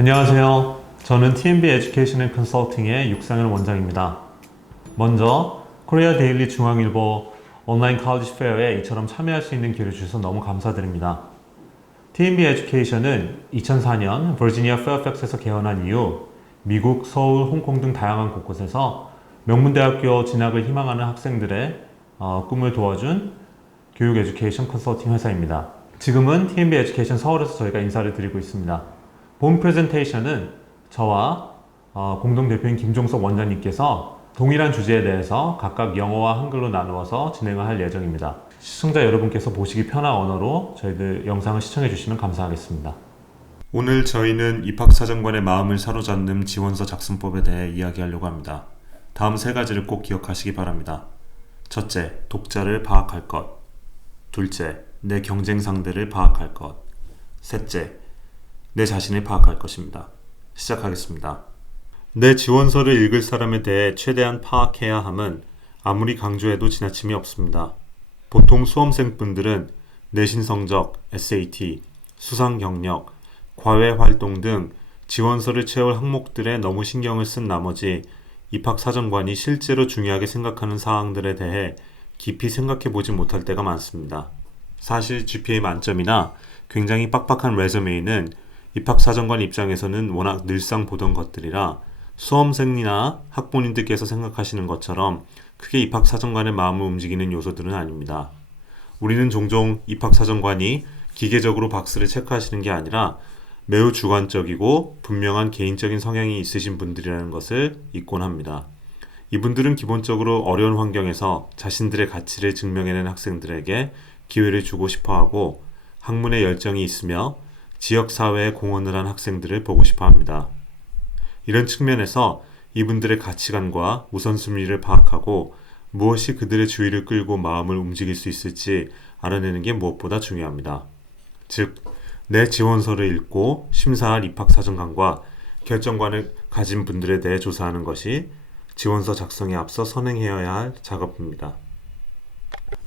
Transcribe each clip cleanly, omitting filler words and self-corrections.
안녕하세요. 저는 TMB 에듀케이션 앤 컨설팅의 육상현 원장입니다. 먼저 코리아 데일리 중앙일보 온라인 칼리지 페어에 이처럼 참여할 수 있는 기회를 주셔서 너무 감사드립니다. TMB 에듀케이션은 2004년 버지니아 페어팩스에서 개원한 이후 미국, 서울, 홍콩 등 다양한 곳곳에서 명문대학교 진학을 희망하는 학생들의 꿈을 도와준 교육 에듀케이션 컨설팅 회사입니다. 지금은 TMB 에듀케이션 서울에서 저희가 인사를 드리고 있습니다. 본 프레젠테이션은 저와 공동대표인 김종석 원장님께서 동일한 주제에 대해서 각각 영어와 한글로 나누어서 진행을 할 예정입니다. 시청자 여러분께서 보시기 편한 언어로 저희들 영상을 시청해 주시면 감사하겠습니다. 오늘 저희는 입학사정관의 마음을 사로잡는 지원서 작성법에 대해 이야기하려고 합니다. 다음 세 가지를 꼭 기억하시기 바랍니다. 첫째, 독자를 파악할 것. 둘째, 내 경쟁 상대를 파악할 것. 셋째, 내 자신을 파악할 것입니다. 시작하겠습니다. 내 지원서를 읽을 사람에 대해 최대한 파악해야 함은 아무리 강조해도 지나침이 없습니다. 보통 수험생분들은 내신 성적, SAT, 수상 경력, 과외 활동 등 지원서를 채울 항목들에 너무 신경을 쓴 나머지 입학사정관이 실제로 중요하게 생각하는 사항들에 대해 깊이 생각해 보지 못할 때가 많습니다. 사실 GPA 만점이나 굉장히 빡빡한 레저메이는 입학사정관 입장에서는 워낙 늘상 보던 것들이라 수험생이나 학부모님들께서 생각하시는 것처럼 크게 입학사정관의 마음을 움직이는 요소들은 아닙니다. 우리는 종종 입학사정관이 기계적으로 박스를 체크하시는 게 아니라 매우 주관적이고 분명한 개인적인 성향이 있으신 분들이라는 것을 잊곤 합니다. 이분들은 기본적으로 어려운 환경에서 자신들의 가치를 증명해낸 학생들에게 기회를 주고 싶어하고 학문에 열정이 있으며 지역사회에 공헌을 한 학생들을 보고 싶어 합니다. 이런 측면에서 이분들의 가치관과 우선순위를 파악하고 무엇이 그들의 주의를 끌고 마음을 움직일 수 있을지 알아내는 게 무엇보다 중요합니다. 즉, 내 지원서를 읽고 심사할 입학사정관과 결정관을 가진 분들에 대해 조사하는 것이 지원서 작성에 앞서 선행해야 할 작업입니다.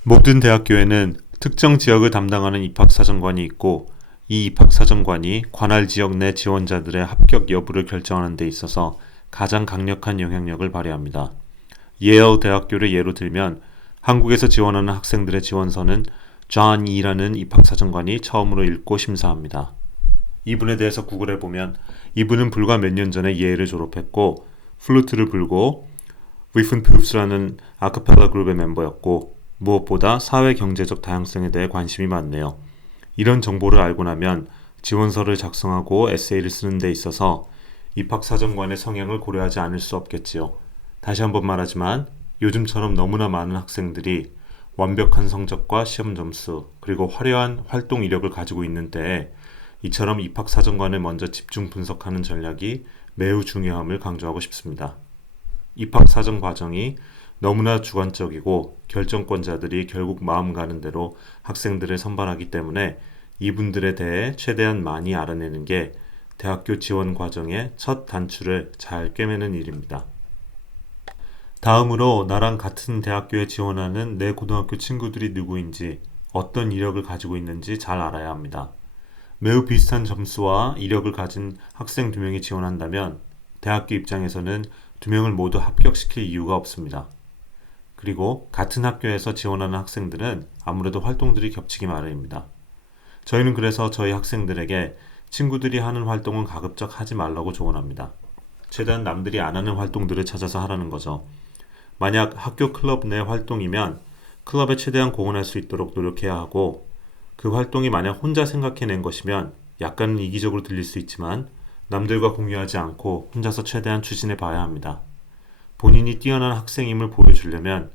모든 대학교에는 특정 지역을 담당하는 입학사정관이 있고 이 입학사정관이 관할 지역 내 지원자들의 합격 여부를 결정하는 데 있어서 가장 강력한 영향력을 발휘합니다. 예일 대학교를 예로 들면 한국에서 지원하는 학생들의 지원서는 존 이라는 입학사정관이 처음으로 읽고 심사합니다. 이분에 대해서 구글해 보면 이분은 불과 몇 년 전에 예일을 졸업했고 플루트를 불고 위픈푸프스라는 아카펠라 그룹의 멤버였고 무엇보다 사회 경제적 다양성에 대해 관심이 많네요. 이런 정보를 알고 나면 지원서를 작성하고 에세이를 쓰는 데 있어서 입학사정관의 성향을 고려하지 않을 수 없겠지요. 다시 한번 말하지만 요즘처럼 너무나 많은 학생들이 완벽한 성적과 시험 점수 그리고 화려한 활동 이력을 가지고 있는 때에 이처럼 입학사정관을 먼저 집중 분석하는 전략이 매우 중요함을 강조하고 싶습니다. 입학사정 과정이 너무나 주관적이고 결정권자들이 결국 마음 가는 대로 학생들을 선발하기 때문에 이분들에 대해 최대한 많이 알아내는 게 대학교 지원 과정의 첫 단추를 잘 꿰매는 일입니다. 다음으로 나랑 같은 대학교에 지원하는 내 고등학교 친구들이 누구인지 어떤 이력을 가지고 있는지 잘 알아야 합니다. 매우 비슷한 점수와 이력을 가진 학생 2명이 지원한다면 대학교 입장에서는 2명을 모두 합격시킬 이유가 없습니다. 그리고 같은 학교에서 지원하는 학생들은 아무래도 활동들이 겹치기 마련입니다. 저희는 그래서 저희 학생들에게 친구들이 하는 활동은 가급적 하지 말라고 조언합니다. 최대한 남들이 안 하는 활동들을 찾아서 하라는 거죠. 만약 학교 클럽 내 활동이면 클럽에 최대한 공헌할 수 있도록 노력해야 하고 그 활동이 만약 혼자 생각해낸 것이면 약간은 이기적으로 들릴 수 있지만 남들과 공유하지 않고 혼자서 최대한 추진해 봐야 합니다. 본인이 뛰어난 학생임을 보여주려면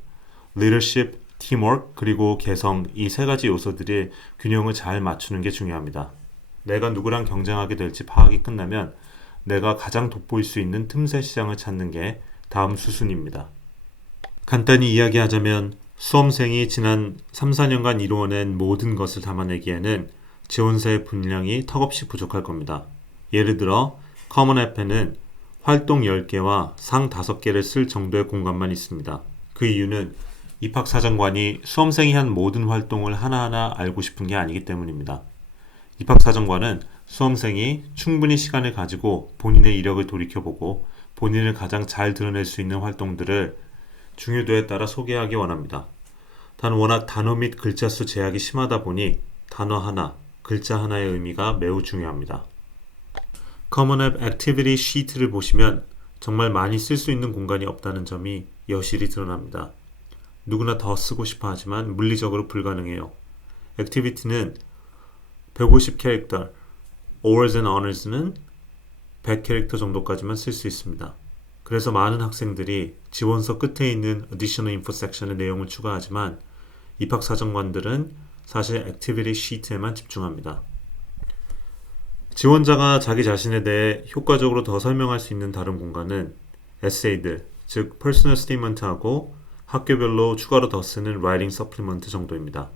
leadership, teamwork, 그리고 개성 이 세 가지 요소들이 균형을 잘 맞추는 게 중요합니다. 내가 누구랑 경쟁하게 될지 파악이 끝나면 내가 가장 돋보일 수 있는 틈새 시장을 찾는 게 다음 수순입니다. 간단히 이야기하자면 수험생이 지난 3, 4년간 이루어낸 모든 것을 담아내기에는 지원서의 분량이 턱없이 부족할 겁니다. 예를 들어 커먼 앱에는 활동 10개와 상 5개를 쓸 정도의 공간만 있습니다. 그 이유는 입학사정관이 수험생이 한 모든 활동을 하나하나 알고 싶은 게 아니기 때문입니다. 입학사정관은 수험생이 충분히 시간을 가지고 본인의 이력을 돌이켜보고 본인을 가장 잘 드러낼 수 있는 활동들을 중요도에 따라 소개하기 원합니다. 단 워낙 단어 및 글자 수 제약이 심하다 보니 단어 하나, 글자 하나의 의미가 매우 중요합니다. Common App Activity Sheet를 보시면 정말 많이 쓸 수 있는 공간이 없다는 점이 여실히 드러납니다. 누구나 더 쓰고 싶어 하지만 물리적으로 불가능해요. 액티비티는 150캐릭터, Overs and Honors는 100캐릭터 정도까지만 쓸 수 있습니다. 그래서 많은 학생들이 지원서 끝에 있는 Additional Info 섹션의 내용을 추가하지만 입학사정관들은 사실 액티비티 시트에만 집중합니다. 지원자가 자기 자신에 대해 효과적으로 더 설명할 수 있는 다른 공간은 에세이들, 즉 퍼스널 스테이트먼트하고 학교별로 추가로 더 쓰는 라이팅 서플리먼트 정도입니다.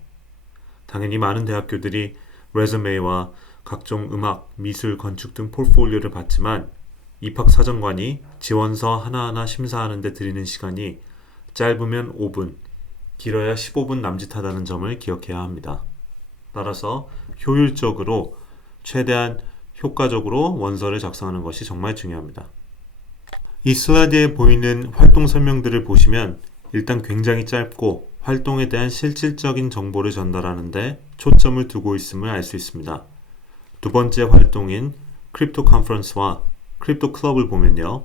당연히 많은 대학교들이 레즈메이와 각종 음악, 미술, 건축 등 포트폴리오를 받지만 입학사정관이 지원서 하나하나 심사하는 데 들이는 시간이 짧으면 5분, 길어야 15분 남짓하다는 점을 기억해야 합니다. 따라서 효율적으로 최대한 효과적으로 원서를 작성하는 것이 정말 중요합니다. 이 슬라이드에 보이는 활동 설명들을 보시면 일단 굉장히 짧고 활동에 대한 실질적인 정보를 전달하는데 초점을 두고 있음을 알 수 있습니다. 두 번째 활동인 크립토 컨퍼런스와 크립토 클럽을 보면요.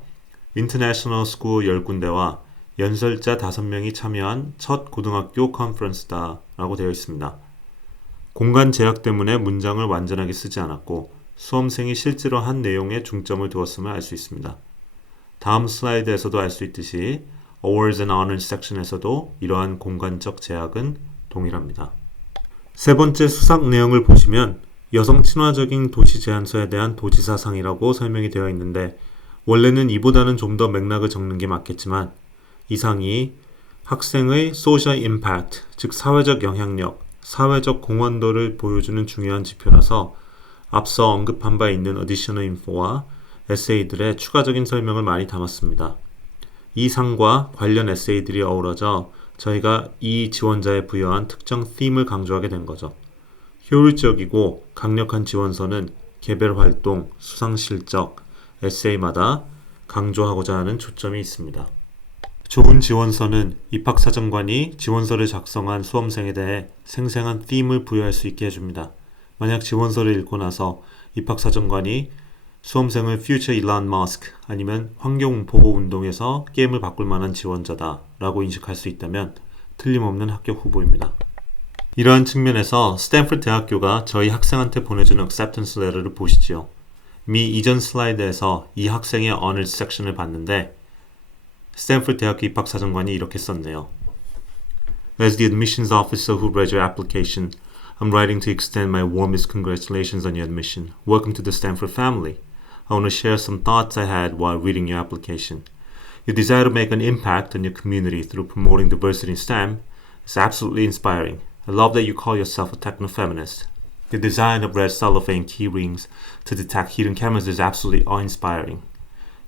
인터내셔널 스쿨 10군데와 연설자 5명이 참여한 첫 고등학교 컨퍼런스다 라고 되어 있습니다. 공간 제약 때문에 문장을 완전하게 쓰지 않았고 수험생이 실제로 한 내용에 중점을 두었음을 알 수 있습니다. 다음 슬라이드에서도 알 수 있듯이 Awards and Honors 섹션에서도 이러한 공간적 제약은 동일합니다. 세 번째 수상 내용을 보시면 여성 친화적인 도시 제안서에 대한 도지사상이라고 설명이 되어 있는데 원래는 이보다는 좀 더 맥락을 적는 게 맞겠지만 이 상이 학생의 social impact, 즉 사회적 영향력, 사회적 공헌도를 보여주는 중요한 지표라서 앞서 언급한 바 있는 additional info와 에세이들의 추가적인 설명을 많이 담았습니다. 이 상과 관련 에세이들이 어우러져 저희가 이 지원자에 부여한 특정 theme을 강조하게 된 거죠. 효율적이고 강력한 지원서는 개별 활동, 수상 실적, 에세이마다 강조하고자 하는 초점이 있습니다. 좋은 지원서는 입학사정관이 지원서를 작성한 수험생에 대해 생생한 theme을 부여할 수 있게 해줍니다. 만약 지원서를 읽고 나서 입학사정관이 수험생을 Future Elon Musk 아니면 환경보호 운동에서 게임을 바꿀 만한 지원자다 라고 인식할 수 있다면 틀림없는 합격 후보입니다. 이러한 측면에서 스탠퍼드 대학교가 저희 학생한테 보내준 acceptance letter를 보시지요. 미 이전 슬라이드에서 이 학생의 honors 섹션을 봤는데 스탠퍼드 대학교 입학사정관이 이렇게 썼네요. As the admissions officer who read your application, I'm writing to extend my warmest congratulations on your admission. Welcome to the Stanford family. I want to share some thoughts I had while reading your application. Your desire to make an impact on your community through promoting diversity in STEM is absolutely inspiring. I love that you call yourself a techno-feminist. Your design of red cellophane key rings to detect hidden cameras is absolutely awe-inspiring.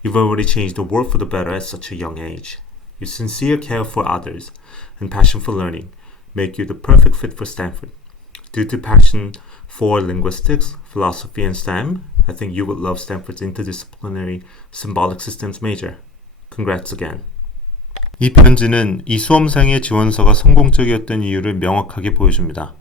You've already changed the world for the better at such a young age. Your sincere care for others and passion for learning make you the perfect fit for Stanford. Due to passion for linguistics, philosophy, and STEM, I think you would love Stanford's interdisciplinary symbolic systems major. Congrats again. 이 편지는 이 수험생의 지원서가 성공적이었던 이유를 명확하게 보여줍니다.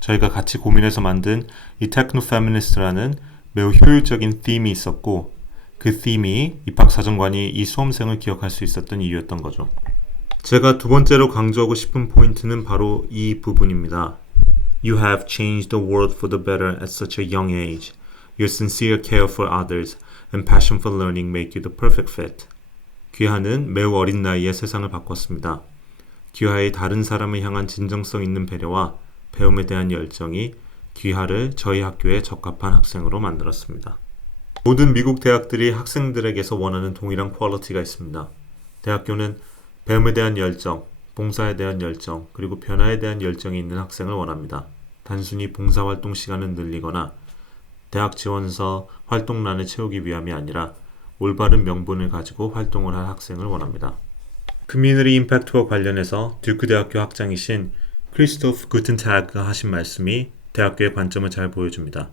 저희가 같이 고민해서 만든 이 테크노페미니스트라는 매우 효율적인 theme이 있었고 그 theme이 입학사정관이 이 수험생을 기억할 수 있었던 이유였던 거죠. 제가 두 번째로 강조하고 싶은 포인트는 바로 이 부분입니다. You have changed the world for the better at such a young age. Your sincere care for others and passion for learning make you the perfect fit. 귀하는 매우 어린 나이에 세상을 바꿨습니다. 귀하의 다른 사람을 향한 진정성 있는 배려와 배움에 대한 열정이 귀하를 저희 학교에 적합한 학생으로 만들었습니다. 모든 미국 대학들이 학생들에게서 원하는 동일한 퀄리티가 있습니다. 대학교는 배움에 대한 열정, 봉사에 대한 열정, 그리고 변화에 대한 열정이 있는 학생을 원합니다. 단순히 봉사활동 시간을 늘리거나 대학 지원서 활동란을 채우기 위함이 아니라 올바른 명분을 가지고 활동을 할 학생을 원합니다. 커뮤니티 임팩트와 관련해서 듀크 대학교 학장이신 크리스토프 구텐타그가 하신 말씀이 대학교의 관점을 잘 보여줍니다.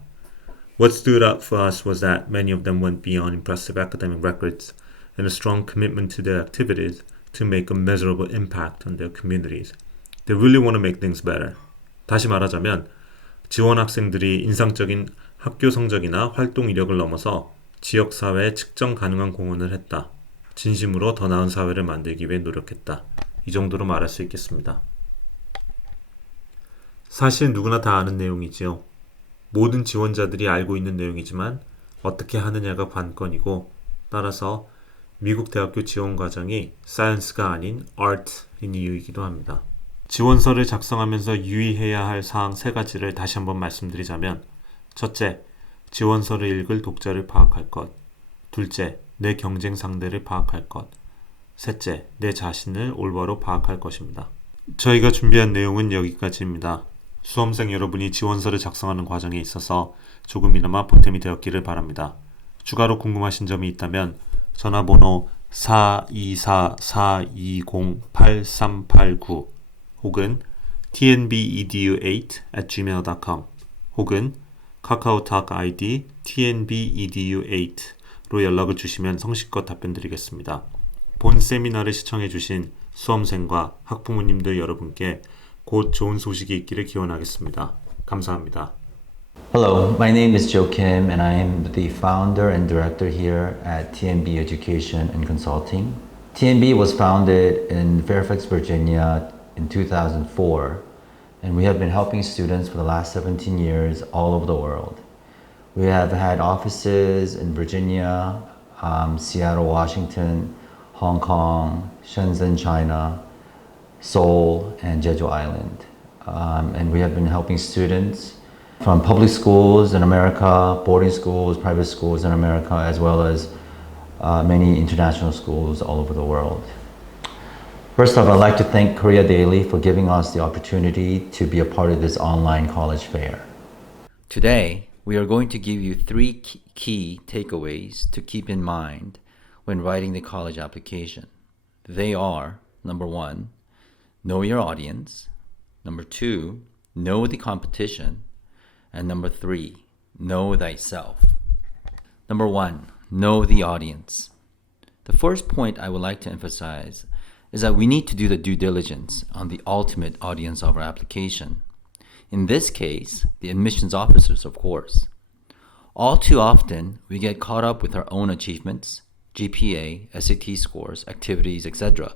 What stood out for us was that many of them went beyond impressive academic records and a strong commitment to their activities to make a measurable impact on their communities. They really want to make things better. 다시 말하자면 지원 학생들이 인상적인 학교 성적이나 활동 이력을 넘어서 지역사회에 측정 가능한 공헌을 했다. 진심으로 더 나은 사회를 만들기 위해 노력했다. 이 정도로 말할 수 있겠습니다. 사실 누구나 다 아는 내용이지요. 모든 지원자들이 알고 있는 내용이지만 어떻게 하느냐가 관건이고 따라서 미국 대학교 지원 과정이 사이언스가 아닌 아트인 이유이기도 합니다. 지원서를 작성하면서 유의해야 할 사항 3가지를 다시 한번 말씀드리자면 첫째, 지원서를 읽을 독자를 파악할 것. 둘째, 내 경쟁 상대를 파악할 것. 셋째, 내 자신을 올바로 파악할 것입니다. 저희가 준비한 내용은 여기까지입니다. 수험생 여러분이 지원서를 작성하는 과정에 있어서 조금이나마 보탬이 되었기를 바랍니다. 추가로 궁금하신 점이 있다면 전화번호 424-420-8389 혹은 tnbedu8@gmail.com 혹은 카카오톡 아이디 tnbedu8로 연락을 주시면 성실껏 답변드리겠습니다. 본 세미나를 시청해주신 수험생과 학부모님들 여러분께 곧 좋은 소식이 있기를 기원하겠습니다. 감사합니다. Hello, my name is Joe Kim and I am the founder and director here at TNB Education and Consulting. TNB was founded in Fairfax, Virginia in 2004 and we have been helping students for the last 17 years all over the world. We have had offices in Virginia, Seattle, Washington, Hong Kong, Shenzhen, China, Seoul, and Jeju Island. And we have been helping students from public schools in America, boarding schools, private schools in America, as well as many international schools all over the world. First off, I'd like to thank Korea Daily for giving us the opportunity to be a part of this online college fair. Today, we are going to give you 3 key takeaways to keep in mind when writing the college application. They are, number 1, know your audience. Number 2, know the competition. And number 3, know thyself. Number 1, know the audience. The first point I would like to emphasize is that we need to do the due diligence on the ultimate audience of our application. In this case, the admissions officers, of course. All too often, we get caught up with our own achievements, GPA, SAT scores, activities, etc.,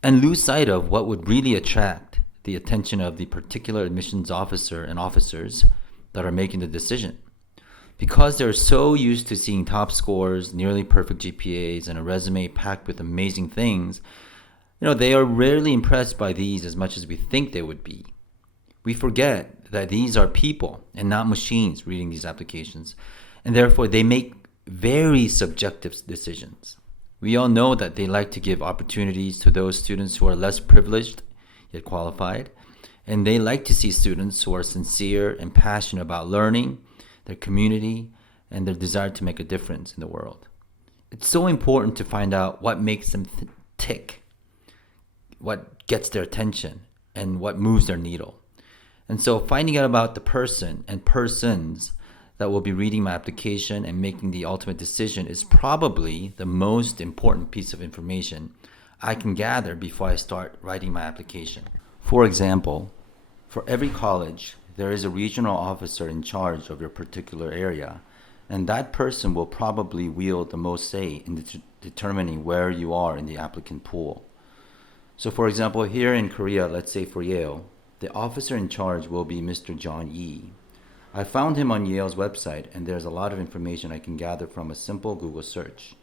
and lose sight of what would really attract the attention of the particular admissions officer and officers that are making the decision. Because they're so used to seeing top scores, nearly perfect GPAs, and a resume packed with amazing things, they are rarely impressed by these as much as we think they would be. We forget that these are people and not machines reading these applications, and therefore they make very subjective decisions. We all know that they like to give opportunities to those students who are less privileged yet qualified, and they like to see students who are sincere and passionate about learning, their community, and their desire to make a difference in the world. It's so important to find out what makes them tick, what gets their attention, and what moves their needle. And so finding out about the person and persons that will be reading my application and making the ultimate decision is probably the most important piece of information I can gather before I start writing my application. For example, for every college, there is a regional officer in charge of your particular area, and that person will probably wield the most say in determining where you are in the applicant pool. So for example, here in Korea, let's say for Yale, the officer in charge will be Mr. John Yee. I found him on Yale's website, and there's a lot of information I can gather from a simple Google search.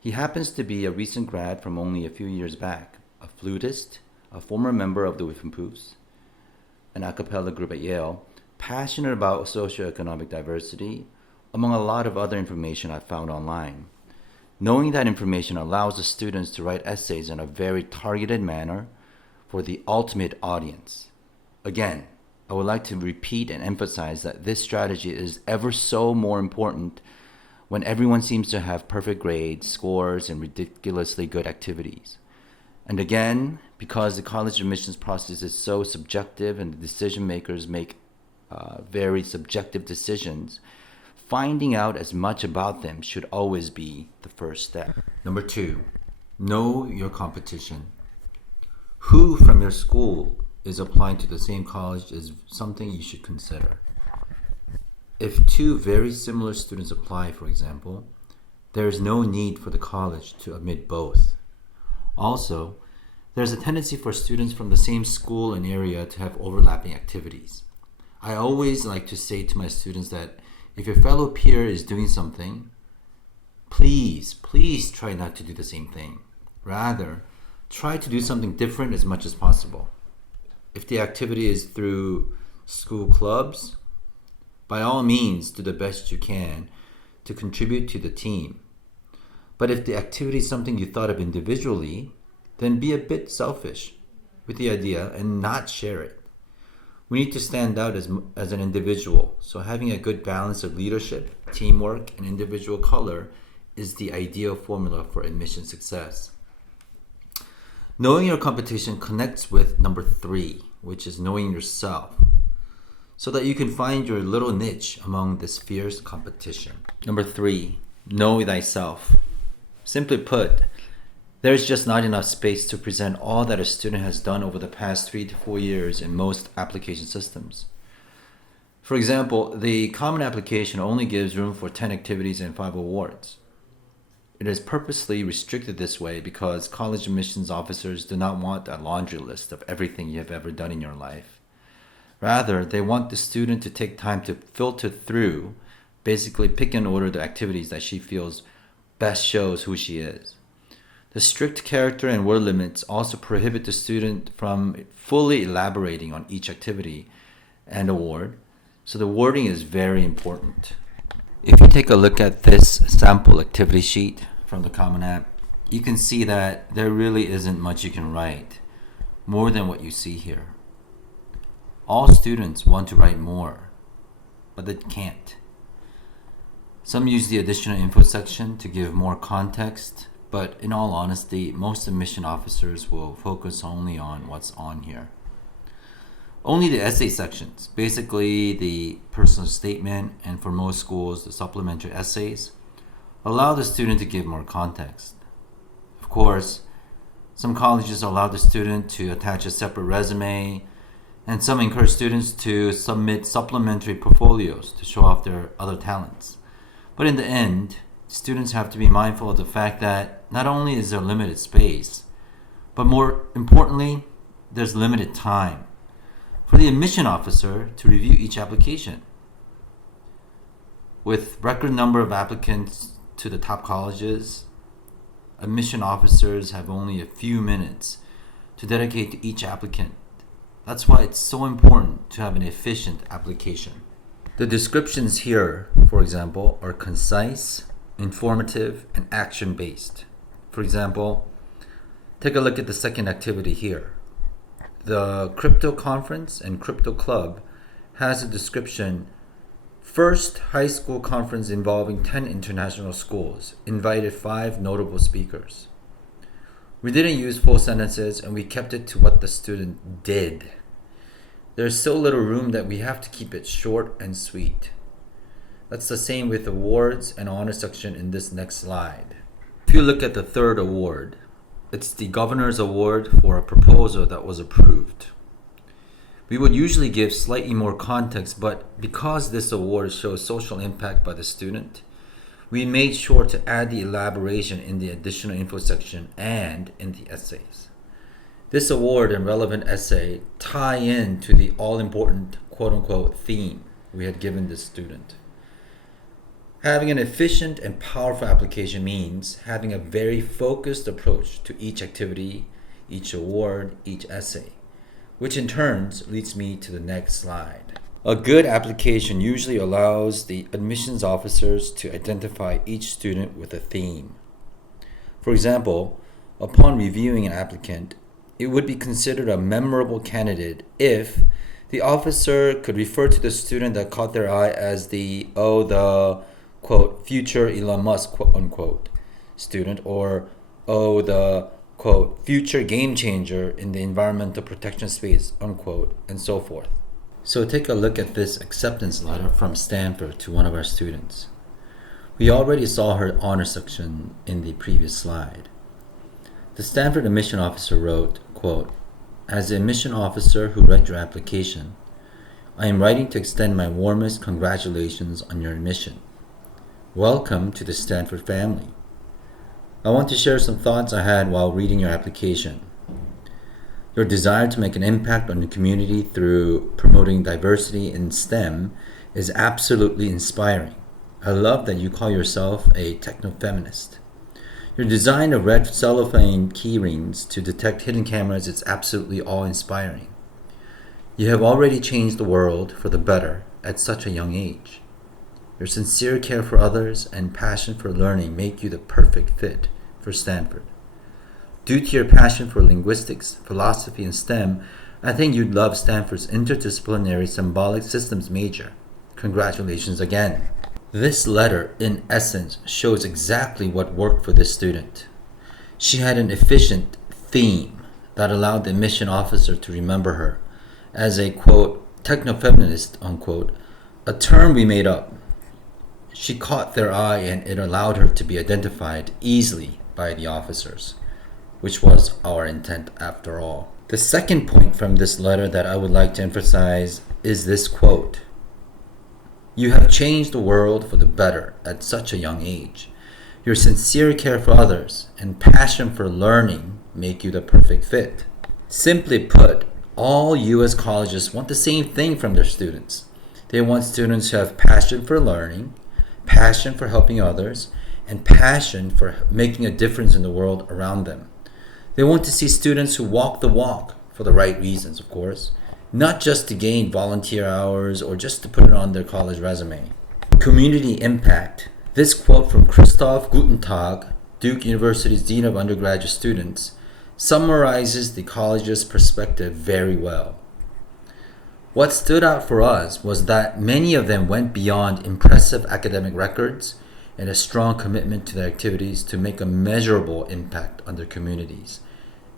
He happens to be a recent grad from only a few years back, a flutist, a former member of the Whiffenpoofs, an a cappella group at Yale, passionate about socioeconomic diversity, among a lot of other information I found online. Knowing that information allows the students to write essays in a very targeted manner for the ultimate audience. Again, I would like to repeat and emphasize that this strategy is ever so more important when everyone seems to have perfect grades, scores, and ridiculously good activities. And again, because the college admissions process is so subjective and the decision makers make very subjective decisions, finding out as much about them should always be the first step. Number 2, know your competition. Who from your school is applying to the same college is something you should consider. If 2 very similar students apply, for example, there is no need for the college to admit both. Also, there's a tendency for students from the same school and area to have overlapping activities. I always like to say to my students that if your fellow peer is doing something, please try not to do the same thing. Rather, try to do something different as much as possible. If the activity is through school clubs, by all means do the best you can to contribute to the team. But if the activity is something you thought of individually, then be a bit selfish with the idea and not share it. We need to stand out as an individual, so having a good balance of leadership, teamwork, and individual color is the ideal formula for admission success. Knowing your competition connects with number 3, which is knowing yourself, so that you can find your little niche among this fierce competition. Number 3, know thyself. Simply put, there is just not enough space to present all that a student has done over the past 3 to 4 years in most application systems. For example, the Common Application only gives room for 10 activities and 5 awards. It is purposely restricted this way because college admissions officers do not want a laundry list of everything you have ever done in your life. Rather, they want the student to take time to filter through, basically pick and order the activities that she feels best shows who she is. The strict character and word limits also prohibit the student from fully elaborating on each activity and award, so the wording is very important. If you take a look at this sample activity sheet from the Common App, you can see that there really isn't much you can write, more than what you see here. All students want to write more, but they can't. Some use the additional info section to give more context, but in all honesty, most admission officers will focus only on what's on here. Only the essay sections, basically the personal statement, and for most schools, the supplementary essays, allow the student to give more context. Of course, some colleges allow the student to attach a separate resume, and some encourage students to submit supplementary portfolios to show off their other talents. But in the end, students have to be mindful of the fact that not only is there limited space, but more importantly, there's limited time for the admission officer to review each application. With record number of applicants to the top colleges, admission officers have only a few minutes to dedicate to each applicant. That's why it's so important to have an efficient application. The descriptions here, for example, are concise, informative, and action-based. For example, take a look at the second activity here. The Crypto Conference and Crypto Club has a description: first high school conference involving 10 international schools, invited 5 notable speakers. We didn't use full sentences and we kept it to what the student did. There's so little room that we have to keep it short and sweet. That's the same with awards and honor section in this next slide. If you look at the third award, it's the Governor's Award for a proposal that was approved. We would usually give slightly more context, but because this award shows social impact by the student, we made sure to add the elaboration in the additional info section and in the essays. This award and relevant essay tie in to the all-important quote-unquote theme we had given this student. Having an efficient and powerful application means having a very focused approach to each activity, each award, each essay, which in turn leads me to the next slide. A good application usually allows the admissions officers to identify each student with a theme. For example, upon reviewing an applicant, it would be considered a memorable candidate if the officer could refer to the student that caught their eye as the quote, future Elon Musk, quote unquote, student, or the quote, future game changer in the environmental protection space, unquote, and so forth. So take a look at this acceptance letter from Stanford to one of our students. We already saw her honor section in the previous slide. The Stanford admission officer wrote, quote, "As the admission officer who read your application, I am writing to extend my warmest congratulations on your admission. Welcome to the Stanford family. I want to share some thoughts I had while reading your application. Your desire to make an impact on the community through promoting diversity in STEM is absolutely inspiring. I love that you call yourself a techno-feminist. Your design of red cellophane key rings to detect hidden cameras is absolutely awe-inspiring. You have already changed the world for the better at such a young age. Your sincere care for others and passion for learning make you the perfect fit for Stanford. Due to your passion for linguistics, philosophy, and STEM, I think you'd love Stanford's interdisciplinary symbolic systems major. Congratulations again." This letter, in essence, shows exactly what worked for this student. She had an efficient theme that allowed the admission officer to remember her as a, quote, techno-feminist, unquote, a term we made up. She caught their eye and it allowed her to be identified easily by the officers, which was our intent after all. The second point from this letter that I would like to emphasize is this quote: "You have changed the world for the better at such a young age. Your sincere care for others and passion for learning make you the perfect fit." Simply put, all U.S. colleges want the same thing from their students. They want students who have passion for learning, passion for helping others, and passion for making a difference in the world around them. They want to see students who walk the walk for the right reasons, of course, not just to gain volunteer hours or just to put it on their college resume. Community impact. This quote from Christoph Gutentag, Duke University's Dean of Undergraduate Students, summarizes the college's perspective very well. What stood out for us was that many of them went beyond impressive academic records and a strong commitment to their activities to make a measurable impact on their communities.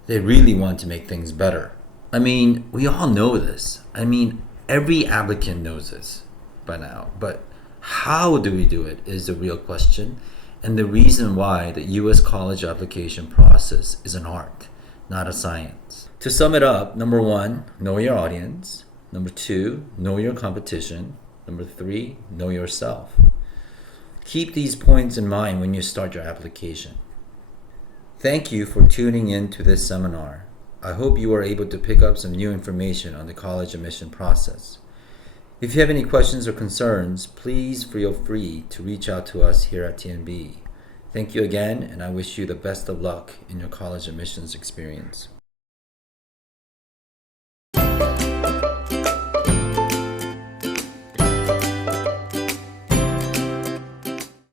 They really want to make things better. I mean, we all know this. I mean, every applicant knows this by now. But how do we do it is the real question, and the reason why the U.S. college application process is an art, not a science. To sum it up, number 1, know your audience. Number 2, know your competition. Number 3, know yourself. Keep these points in mind when you start your application. Thank you for tuning in to this seminar. I hope you are able to pick up some new information on the college admission process. If you have any questions or concerns, please feel free to reach out to us here at TNB. Thank you again, and I wish you the best of luck in your college admissions experience.